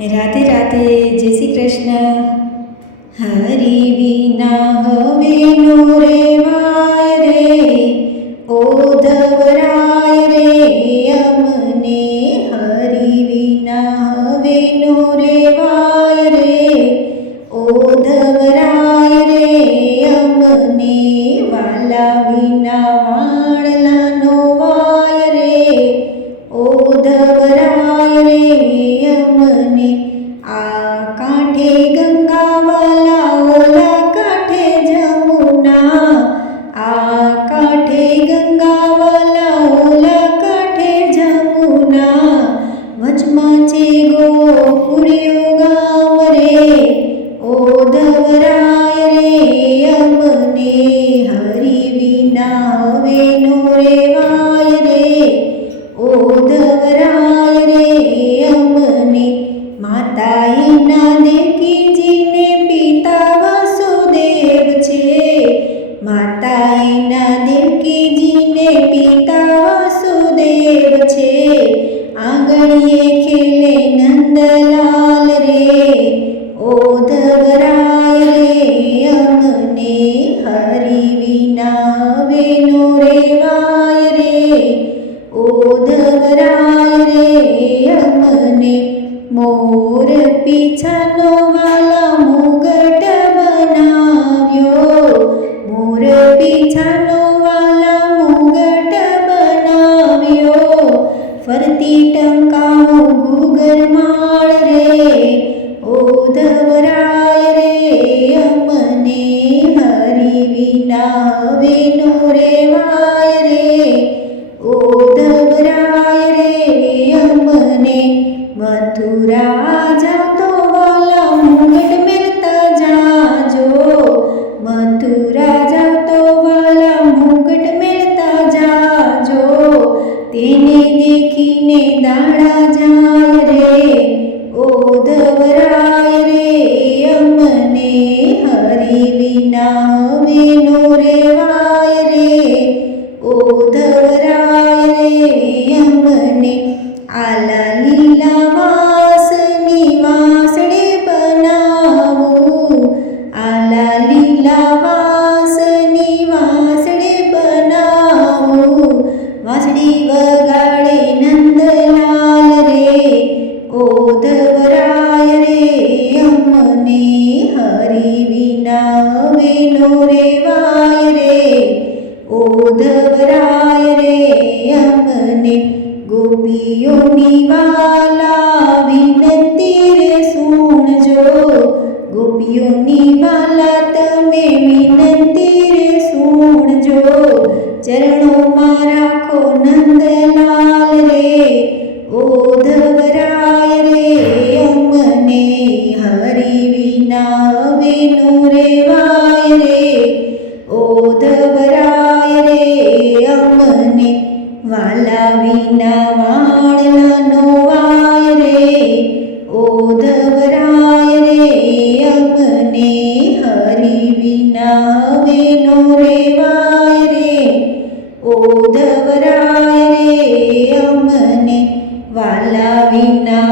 રાધે રાધે, જય શ્રી કૃષ્ણ. હરિ વિના હવે નો રેવાય રે, ઓધવરાય રે અમને. હરિ વિના હવે નો રેવાય રે, ઓધવરાય રે અમને. વાલા વિના વાણલા નો વાય રે, ઓધવરાય રે અમને. આ કાંઠે ગંગા વાલા, ઓલા કાંઠે જમુના. આ કાંઠે ગંગા વાલા, ઓલા કાંઠે જમુના. વચમાં છે ગોકુળિયું ગામ રે, ઓધવરાય રે અમને. હરિ વિના હવે નો રેવાય રે, ઓધવરાય રે અમને. માતા એના દેવકીજીને પિતા વાસુદેવ છે. માતા એના દેવકીજીને પિતા વાસુદેવ છે. આંગણીએ ખેલે નંદલાલ રે, ઓધવરાય રે અમને. હરિ વિના હવે નો રેવાય રે, ઓધવરાય રે અમને. મોર પીછાનો વાલા મુગટ બનાવ્યો, મોર પીછાનો વાલા મુગટ બનાવ્યો. ફરતી ટંકાઓ ઘૂઘરમાળ રે, ઓધવરાય રે અમને. હરિ વિના હવે નો રેવાય રે, ઓધવરાય રે અમને. મથુરા જાતો વાલા મુગટ મેલતા જાજો, મથુરા જાતો વાલા મુગટ મેલતા જાજો. તેને દેખીને દાણા જાય રે, ઓધવરાય રે અમને. હરિ વિના હવે નો રેવાય રે, ઓધવરાય રે અમને. આલા લીલા વાસની વાસળે બનાવું, આલા લીલા વાસની વાસળે બનાવું. વાંસળી વગાડે નંદલાલ રે, ઓધવરાય રે અમને. હરિ વિના હવે નો રેવાય રે, ઓધવરાય રે અમને. ગોપીઓની વાલા વિનંતી રે સુણજો, ગોપીઓની વાલા તમે વિનંતી રે સુણજો. ચરણોમાં રાખો નંદલાલ રે, ઓધવરાય રે અમને. હરિ વિના હવે નો રેવાય રે, ઓધવરાય રે અમને. વાલા વિના વાણલા નો વાય રે, ઓધવરાય રે અમને. હરિ વિના હવે નો રેવાય રે, ઓધવરાય રે અમને. વાલા વિના